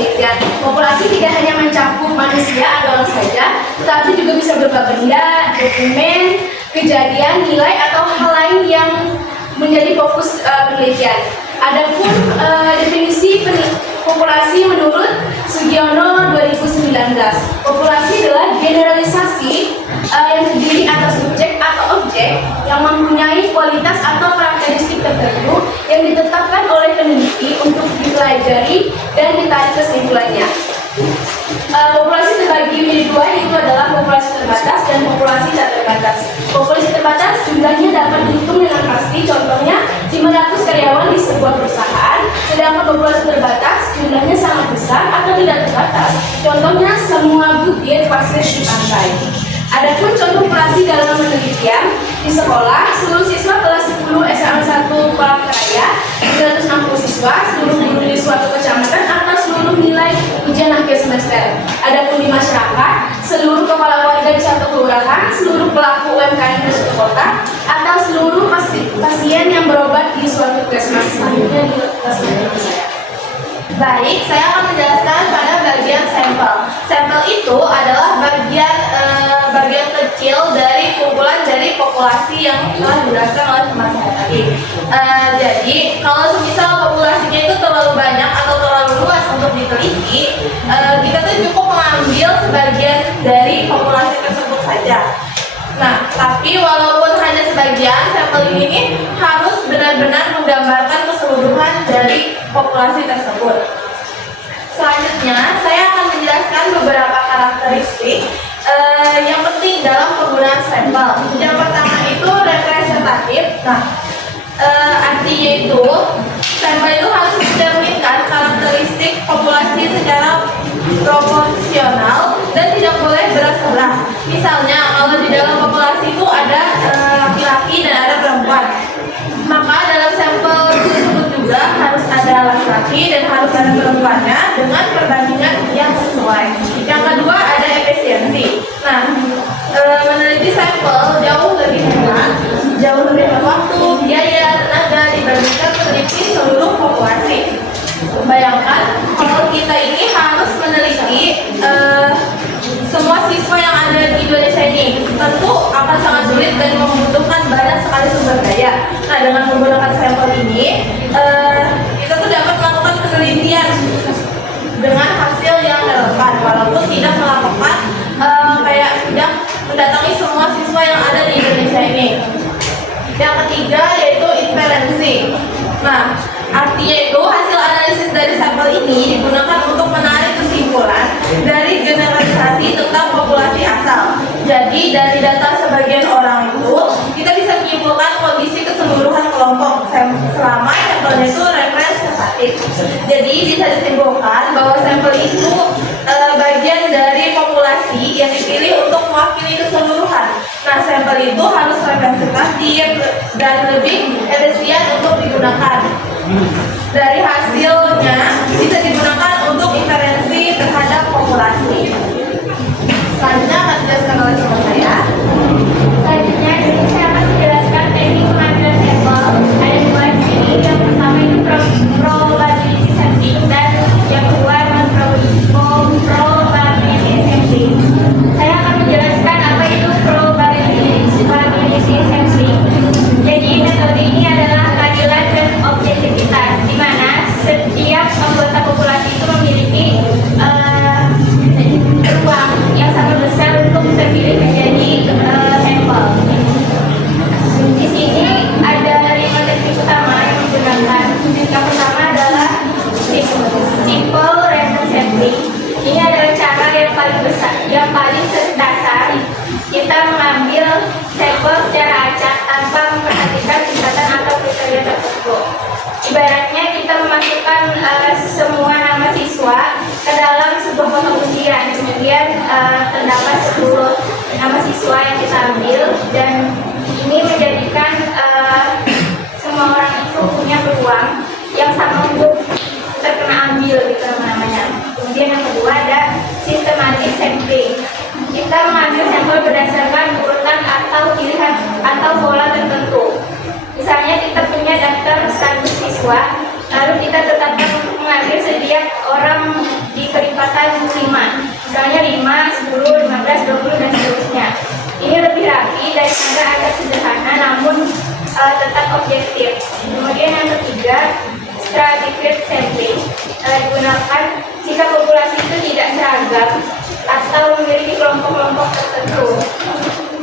penelitian. Populasi tidak hanya mencakup manusia atau orang saja, tetapi juga bisa berupa benda, dokumen, kejadian, nilai, atau hal lain yang menjadi fokus penelitian. Adapun definisi populasi menurut Sugiono 2019, populasi adalah generalisasi yang terdiri atas subjek atau objek yang mempunyai kualitas atau karakteristik tertentu yang ditetapkan oleh peneliti untuk dipelajari dan ditarik kesimpulannya. Populasi terbagi menjadi dua, yaitu adalah populasi terbatas dan populasi tak terbatas. Populasi terbatas jumlahnya dapat dihitung dengan pasti, contohnya 500 karyawan di sebuah perusahaan, sedangkan populasi terbatas jumlahnya sangat besar atau tidak terbatas, contohnya semua butir pasir di pantai. Adapun contoh populasi dalam penelitian di sekolah, seluruh siswa kelas 10 SMA 1 Palangkaraya, 360 siswa, seluruh guru di suatu kecamatan, atau seluruh nilai ujian akhir semester. Adapun di masyarakat, seluruh kepala warga di satu kelurahan, seluruh pelaku UMKM di suatu kota, atau seluruh pasien yang berobat di suatu puskesmas. Selanjutnya di kelas saya. Baik, saya akan menjelaskan pada bagian sampel. Sampel itu adalah bagian kecil dari kumpulan dari populasi yang telah dijelaskan oleh teman saya tadi. Jadi, kalau semisal populasinya itu terlalu banyak atau terlalu luas untuk diteliti, kita tuh cukup mengambil sebagian dari populasi tersebut saja. Nah, tapi walaupun hanya sebagian, sampel ini harus benar-benar menggambarkan keseluruhan dari populasi tersebut. Selanjutnya, saya akan menjelaskan beberapa karakteristik yang penting dalam penggunaan sampel. Yang pertama itu representatif. Nah, artinya itu sampel itu harus mencerminkan karakteristik populasi secara proporsional dan tidak boleh berat sebelah. Misalnya, kalau di dalam populasi itu ada laki-laki dan ada perempuan, maka dalam sampel tersebut juga harus ada laki-laki dan harus ada perempuannya dengan perbandingan yang sesuai. Yang kedua ada efisiensi. Nah, meneliti sampel jauh lebih hemat, jauh lebih waktu, biaya, tenaga dibandingkan meneliti seluruh populasi. Bayangkan kalau kita ini harus meneliti semua siswa yang ada di Indonesia ini, tentu akan sangat sulit dan membutuhkan banyak sekali sumber daya. Nah, dengan menggunakan sampel ini, kita tuh dapat melakukan penelitian dengan hasil yang relevan, walaupun tidak melakukan tidak mendatangi semua siswa yang ada di Indonesia ini. Yang ketiga yaitu inferensi. Nah, artinya itu hasil analisis dari sampel ini digunakan untuk menarik kesimpulan dari generalisasi tentang populasi asal. Jadi dari data sebagian orang itu kita bisa menyimpulkan kondisi keseluruhan kelompok selama sampelnya itu representatif. Jadi bisa disimpulkan bahwa sampel itu bagian dari populasi yang dipilih untuk mewakili keseluruhan. Nah, sampel itu harus representatif dan lebih efisien untuk digunakan. Dari hasilnya bisa digunakan untuk inferensi terhadap populasi. Selanjutnya akan dijelaskan oleh teman saya. Selanjutnya di sini saya akan menjelaskan teknik pengambilan sampel. Ada dua di sini. Yang pertama itu probability sampling dan yang kedua probability sampling. Saya akan menjelaskan apa itu probability sampling. Jadi metode ini adalah keadilan dan objektivitas, di mana setiap anggota populasi itu memiliki ruang yang sangat besar untuk terpilih menjadi sampel. Di sini ada 5 teknik utama yang digunakan. Yang pertama adalah simple random sampling. Ini adalah cara yang paling besar, yang paling dasar. Kita mengambil sampel secara acak tanpa memperhatikan tingkatan atau kriteria tertentu. Ibaratnya kita memasukkan semua nama siswa ke dalam sebuah kotak ujian, kemudian terdapat 10 nama siswa yang kita ambil, dan ini menjadikan semua orang itu punya peluang yang sama untuk terkena ambil gitu namanya. Kemudian yang kedua ada systematic sampling. Kita mengambil sampel berdasarkan urutan atau pilihan atau pola tertentu. Misalnya kita punya daftar 100 siswa, lalu kita tetapkan untuk mengambil setiap orang di seragam atau memiliki kelompok-kelompok tertentu.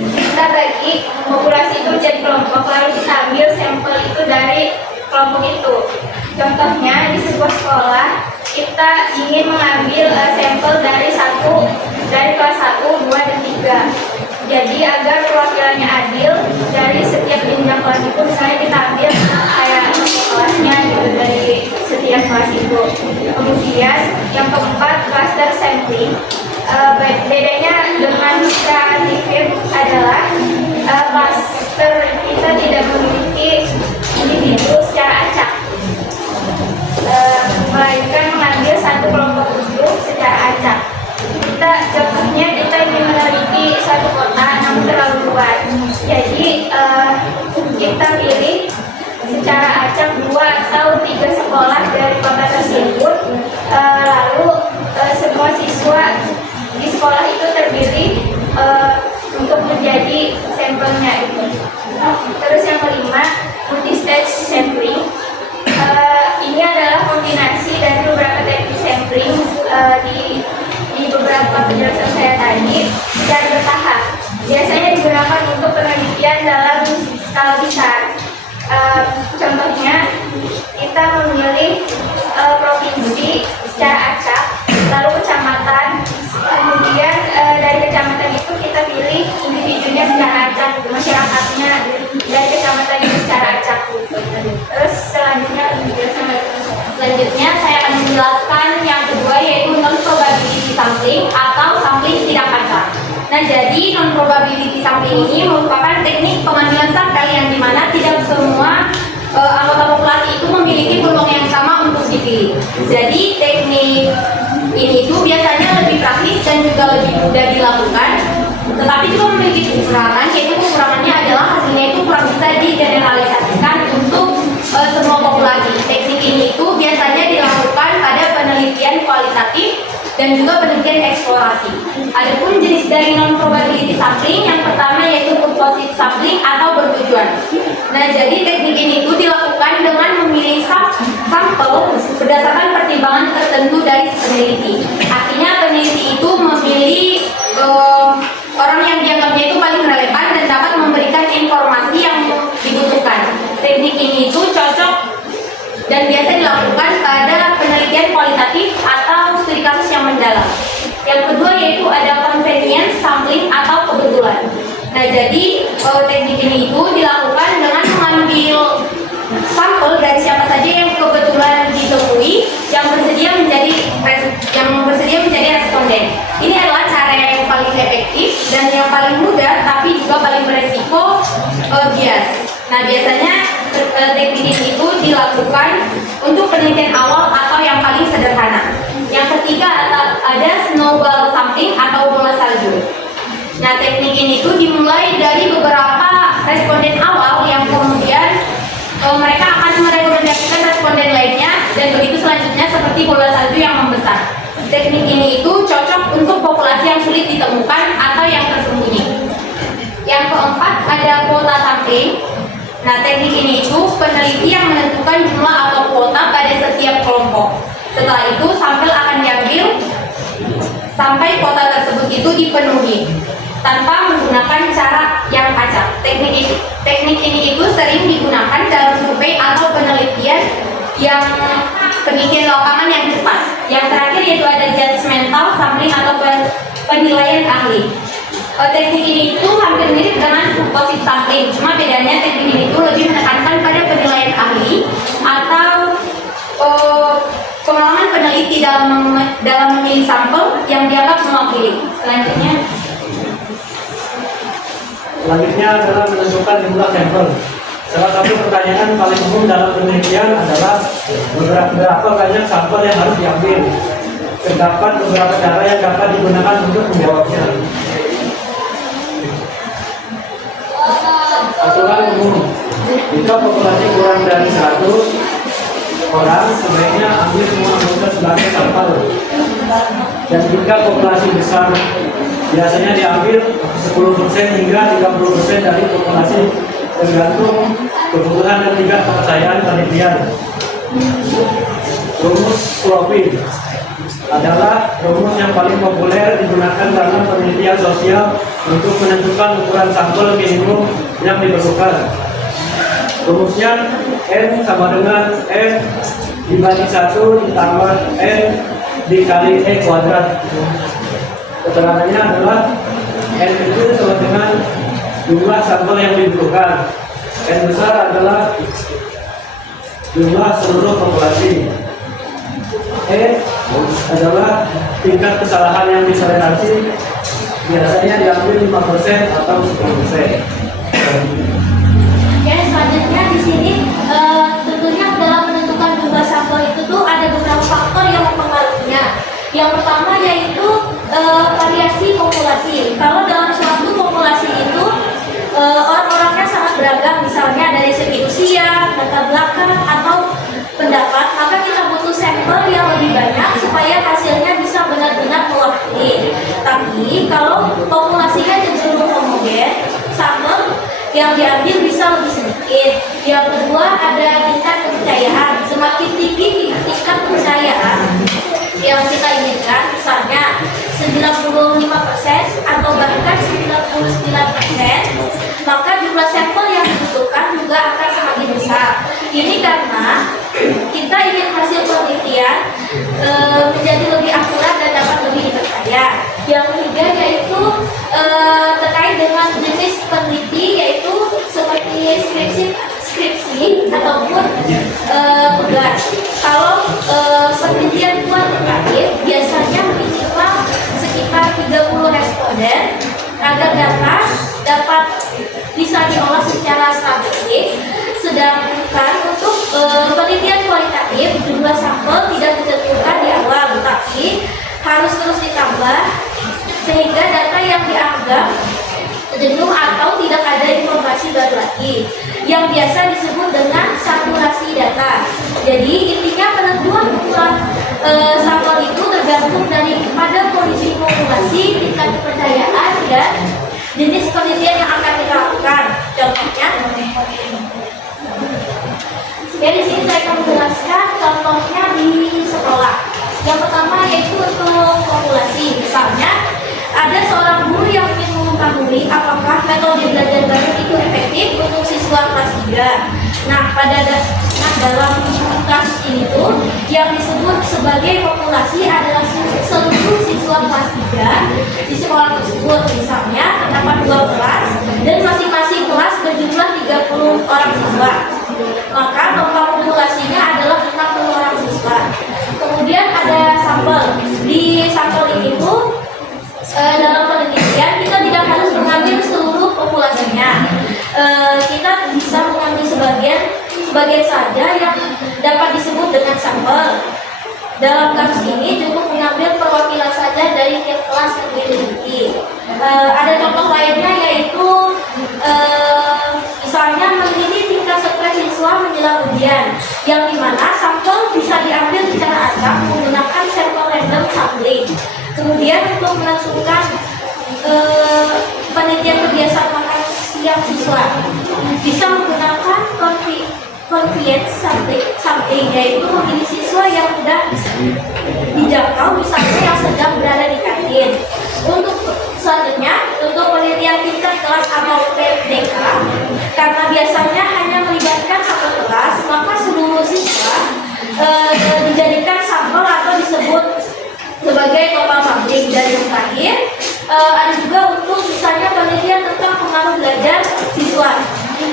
Kita bagi populasi itu menjadi kelompok, lalu kita ambil sampel itu dari kelompok itu. Contohnya di sebuah sekolah kita ingin mengambil sampel dari kelas 1, 2, dan 3. Jadi agar perwakilannya adil dari setiap jenjang kelas itu, misalnya kita ambil kayak kelasnya gitu dari setiap kelas itu. Kemudian yang keempat, cluster sampling. Bedanya dengan stratified adalah cluster kita tidak memiliki individu secara acak, melainkan mengambil satu kelompok itu secara acak. Contohnya kita ingin meneliti satu kota namun terlalu luas, jadi kita pilih secara acak 2 atau 3 sekolah dari kota tersebut, lalu semua siswa di sekolah itu terpilih untuk menjadi sampelnya itu. Terus yang kelima, multi-stage sampling. Ini adalah kombinasi dari beberapa teknik sampling di beberapa penjelasan saya tadi secara bertahap. Biasanya digunakan untuk penelitian dalam skala besar. Contohnya, kita memilih provinsi secara acak, lalu kecamatan, kemudian dari kecamatan itu kita pilih individunya secara acak, masyarakatnya dari kecamatan itu secara acak. Terus Selanjutnya saya akan menjelaskan yang kedua, yaitu non-probability sampling atau sampling tidak acak. Nah, jadi non-probability sampling ini merupakan teknik pengambilan sampel yang dimana tidak semua anggota populasi itu memiliki peluang yang sama untuk dipilih. Jadi teknik ini itu biasanya lebih praktis dan juga lebih mudah dilakukan, tetapi juga memiliki kekurangan, yaitu kekurangannya adalah hasilnya itu kurang bisa digeneralisasikan untuk semua populasi. Teknik ini itu biasanya dilakukan pada penelitian kualitatif dan juga penelitian eksplorasi. Adapun jenis dari non-probability sampling, yang pertama yaitu purposive sampling atau bertujuan. Nah, jadi teknik ini itu dilakukan dengan memilih sampel berdasarkan pertimbangan tertentu dari peneliti. Artinya peneliti itu memilih orang yang dianggapnya itu paling relevan dan dapat memberikan informasi yang dibutuhkan. Teknik ini itu cocok dan biasa dilakukan pada penelitian kualitatif atau studi kasus yang mendalam. Yang kedua yaitu ada convenience sampling atau kebetulan. Nah, jadi teknik ini itu dilakukan dengan mengambil sampel dari siapa saja yang kebetulan ditemui yang bersedia menjadi responden. Ini adalah cara yang paling efektif dan yang paling mudah, tapi juga paling beresiko bias. Nah, biasanya teknik ini itu dilakukan untuk penelitian awal atau yang paling sederhana. Yang ketiga ada snowball sampling atau bola salju. Nah, teknik ini itu dimulai dari beberapa responden awal yang kemudian mereka akan merekomendasikan responden lainnya, dan begitu selanjutnya seperti bola salju yang membesar. Teknik ini itu cocok untuk populasi yang sulit ditemukan atau yang tersembunyi. Yang keempat ada kuota sampling. Nah, teknik ini itu peneliti yang menentukan jumlah atau kuota pada setiap kelompok. Setelah itu sampel akan diambil sampai kuota tersebut itu dipenuhi tanpa menggunakan cara yang acak. Teknik ini itu sering digunakan dalam survei atau penelitian lapangan yang cepat. Yang terakhir yaitu ada judgmental sampling atau penilaian ahli. Teknik ini itu hampir mirip dengan purposive sampling, cuma bedanya teknik ini itu lebih menekankan pada penilaian ahli atau pengalaman peneliti dalam memilih sampel yang dianggap mewakili. Selanjutnya adalah menentukan jumlah sampel. Salah satu pertanyaan paling umum dalam penelitian adalah berapa banyak sampel yang harus diambil. Terdapat beberapa cara yang dapat digunakan untuk menjawabnya. Aturan umum, jika populasi kurang dari 100 orang, sebaiknya ambil semua anggota sebagai sampel. Dan jika populasi besar, biasanya diambil 10% hingga 30% dari populasi, tergantung kebutuhan dan tingkat kepercayaan penelitian. Rumus Slopin. adalah rumus yang paling populer digunakan dalam penelitian sosial untuk menentukan ukuran sampel minimum yang diperlukan. Rumusnya N sama dengan N dibanding 1 ditambah N dikali E kuadrat. Keterangannya adalah N itu sama dengan jumlah sampel yang dibutuhkan. N besar adalah jumlah seluruh populasi. E adalah tingkat kesalahan yang ditoleransi, biasanya diambil 5% atau 10%. Oke, selanjutnya di sini tentunya dalam menentukan jumlah sampel itu tuh ada beberapa faktor yang mempengaruhinya. Yang pertama yaitu variasi populasi. Kalau dalam suatu populasi itu orang-orangnya sangat beragam, misalnya dari segi usia, latar belakang, atau pendapat, maka kita butuh sampel yang lebih banyak supaya hasilnya bisa benar-benar mewakili. Tapi kalau populasinya cenderung homogen, sampel yang diambil bisa lebih sedikit. Yang kedua ada tingkat kepercayaan. Semakin tinggi tingkat kepercayaan yang kita inginkan, misalnya 95% atau bahkan 99%, maka jumlah sampel yang dibutuhkan juga akan semakin besar. Ini karena kita ingin hasil penelitian menjadi lebih akurat dan dapat lebih dipercaya. Yang ketiga yaitu terkait dengan jenis peneliti, yaitu seperti skripsi ataupun tugas. Kalau penelitian kuantitatif biasanya minimal sekitar 30 responden agar data dapat bisa diolah secara statistik. Sedangkan untuk penelitian kualitatif, jumlah sampel tidak ditentukan di awal, tetapi harus terus ditambah sehingga data yang dianggap jenuh atau tidak ada informasi baru lagi, yang biasa disebut dengan saturasi data. Jadi intinya penentuan ukuran sampel itu tergantung daripada kondisi populasi, tingkat kepercayaan, dan jenis penelitian yang akan kita lakukan. Contohnya, ya di sini saya akan menjelaskan contohnya di sekolah. Yang pertama yaitu untuk populasi. Misalnya ada seorang guru yang ingin mengetahui apakah metode belajar baru itu efektif untuk siswa kelas 3. Nah, dalam kasus ini tuh yang disebut sebagai populasi adalah seluruh siswa kelas 3 di sekolah tersebut. Misalnya terdapat 2 kelas dan masing-masing kelas berjumlah 30 orang siswa. Maka total populasinya adalah 60 orang siswa. Kemudian ada sampel. Di sampel ini tuh dalam penelitian kita tidak harus mengambil seluruh populasinya. Kita bisa mengambil sebagian saja yang dapat disebut dengan sampel. Dalam kasus ini cukup mengambil perwakilan saja dari tiap kelas yang diteliti. Ada contoh lainnya yaitu misalnya meneliti tingkat stres siswa menjelang ujian, yang dimana sampel bisa diambil secara acak menggunakan sampel random sampling. Kemudian untuk menentukan penelitian kebiasaan makan siang siswa bisa menggunakan convenience sampling, yaitu memilih siswa yang mudah dijangkau, misalnya yang sedang berada di kantin. Untuk selanjutnya, untuk penelitian tingkat kelas atau PTK, karena biasanya hanya melibatkan satu kelas, maka seluruh siswa dijadikan sampel atau disebut sebagai total sampling. Dan yang terakhir ada juga untuk misalnya penelitian tentang pengaruh belajar siswa.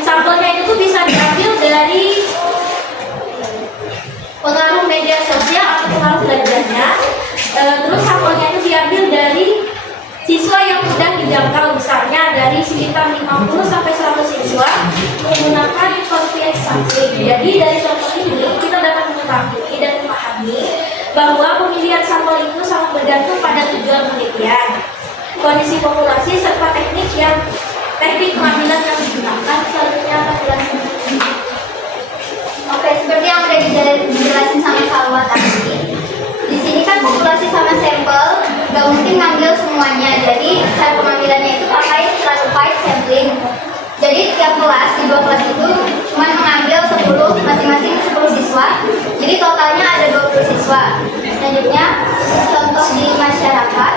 Sampelnya itu bisa diambil dari pengaruh media sosial atau pengaruh belajarnya. Terus sampelnya itu diambil dari siswa yang mudah dijangkau, misalnya dari sekitar 50 sampai 100 siswa menggunakan convenience sampling. Jadi dari contoh ini kita dapat mengetahui dan memahami bahwa pemilihan sampel itu sangat bergantung pada tujuan penelitian, kondisi populasi, serta teknik pengambilan yang digunakan. Selanjutnya akan jelasin. Oke, seperti yang udah dijelasin sama Salwa tadi, di sini kan populasi sama sampel gak mungkin ngambil semuanya, jadi cara pengambilannya itu pakai stratified sampling. Jadi tiap kelas di 2 kelas itu cuma mengambil 10 masing-masing 10 siswa. Jadi totalnya ada 20 siswa. Selanjutnya contoh di masyarakat.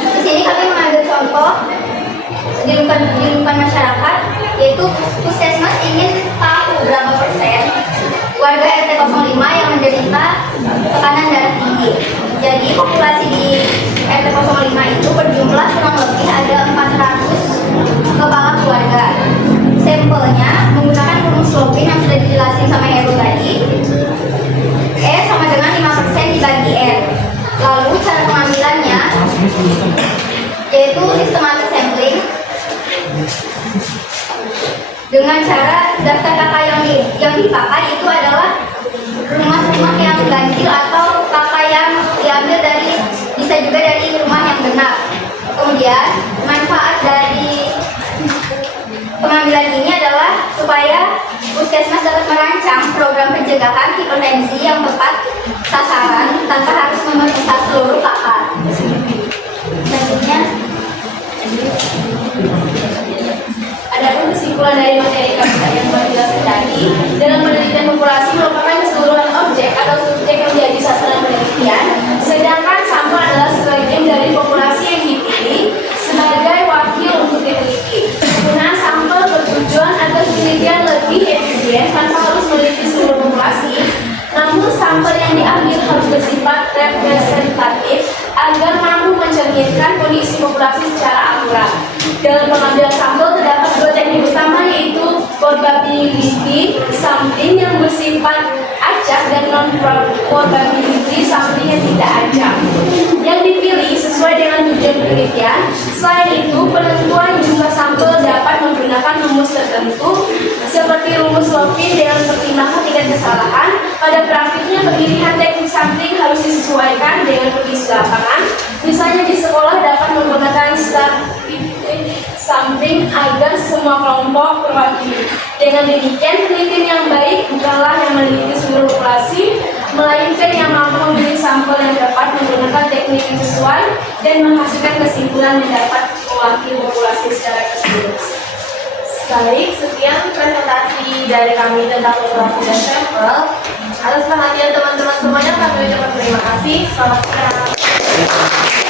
Di sini kami mengambil contoh di lingkungan masyarakat, yaitu puskesmas ingin tahu berapa persen warga RT 05 yang menderita tekanan darah tinggi. Jadi populasi di RT 05 itu berjumlah kurang lebih ada 400 kepala keluarga. Sampelnya menggunakan rumus Slopin yang sudah dijelasin sama Heru tadi. E sama dengan 5% dibagi N. Lalu cara pengambilannya yaitu systematic sampling dengan cara daftar kakak yang dipakai itu adalah rumah-rumah yang ganjil atau kakak yang diambil dari, bisa juga dari rumah yang benar. Kemudian manfaat dari pengambilan ini adalah supaya puskesmas dapat merancang program pencegahan hipertensi yang tepat sasaran tanpa harus memeriksa seluruh kakak. Selanjutnya Adapun kesimpulan dari materi kami yang telah dijelaskan tadi, dalam penelitian populasi merupakan keseluruhan objek atau subjek yang menjadi sasaran penelitian, sedangkan sampel adalah sebagian dari populasi yang dipilih sebagai wakil untuk diteliti. Penggunaan sampel bertujuan agar penelitian lebih efisien tanpa harus meneliti seluruh populasi, namun sampel yang diambil harus bersifat representatif agar mampu mencerminkan kondisi populasi secara akurat. Dalam pengambilan sampel terdapat 2 teknik utama, yaitu probability sampling yang bersifat acak dan non-probability sampling yang tidak acak, yang dipilih sesuai dengan tujuan penelitian. Selain itu, penentuan jumlah sampel dapat menggunakan rumus tertentu seperti rumus Slopin dengan pertimbangan tingkat kesalahan. Pada praktiknya, pemilihan teknik sampling harus disesuaikan dengan kondisi lapangan. Misalnya di sekolah dapat menggunakan sampling agar semua kelompok terwakili. Dengan demikian, penelitian yang baik bukanlah yang meneliti seluruh populasi, melainkan yang mampu memilih sampel yang dapat menggunakan teknik yang sesuai dan menghasilkan kesimpulan yang dapat mewakili populasi secara keseluruhan. Baik, sekian presentasi dari kami tentang populasi dan sampel. Atas perhatian teman-teman semuanya, kami ucapkan terima kasih. Selamat siang.